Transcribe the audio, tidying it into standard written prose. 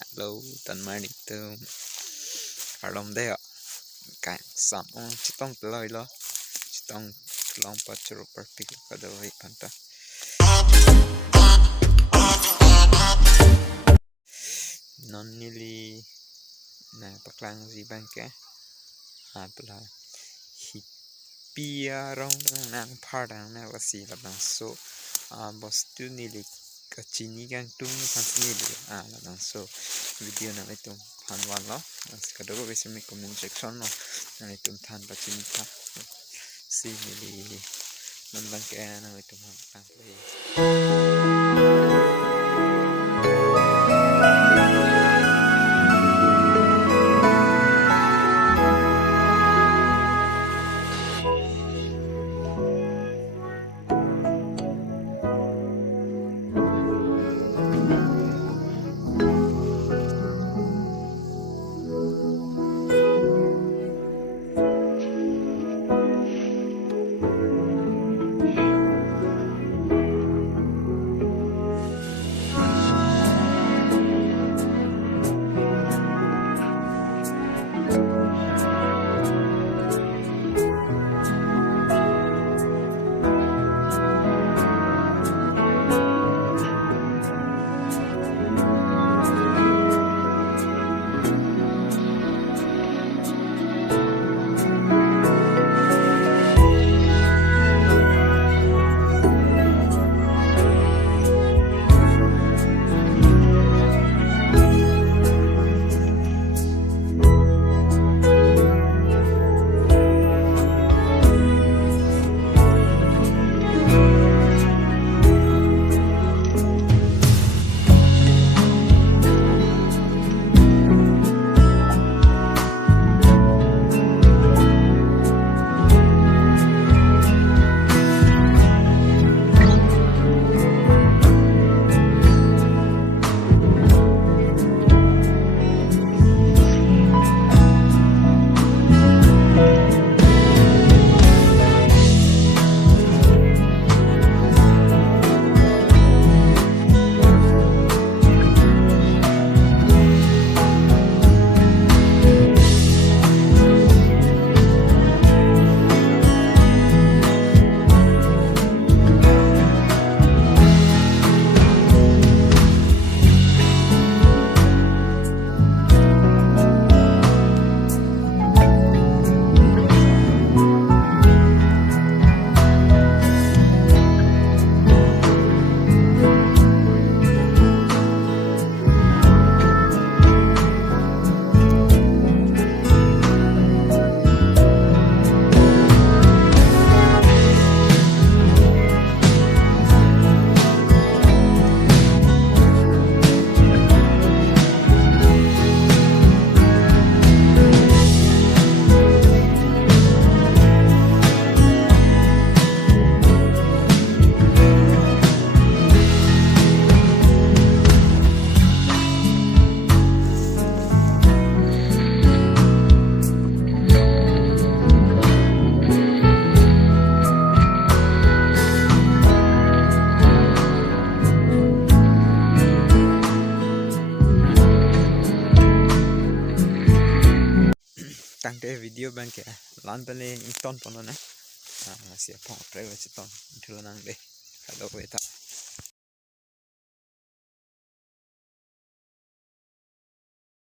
Hello, tân mai đi từ ở đồng đây ạ. Cái sắm on chỉ tông lời lo, chỉ tông long bắt churu party cái đó vậy bạn ta. Non nili na paklang gì bang ke? Pula hippia rong nang padang na wasi labang so bos tu nili kacini gang tung pasni nili labang so video na itu panwan lo. Kadang bisa mi comment section no na itu tan kacini ka si nili nambang ke na itu pang play. Tăng cái video bang ke lan bale in ton pon na siapa pray wa chiton thula nang de hello weta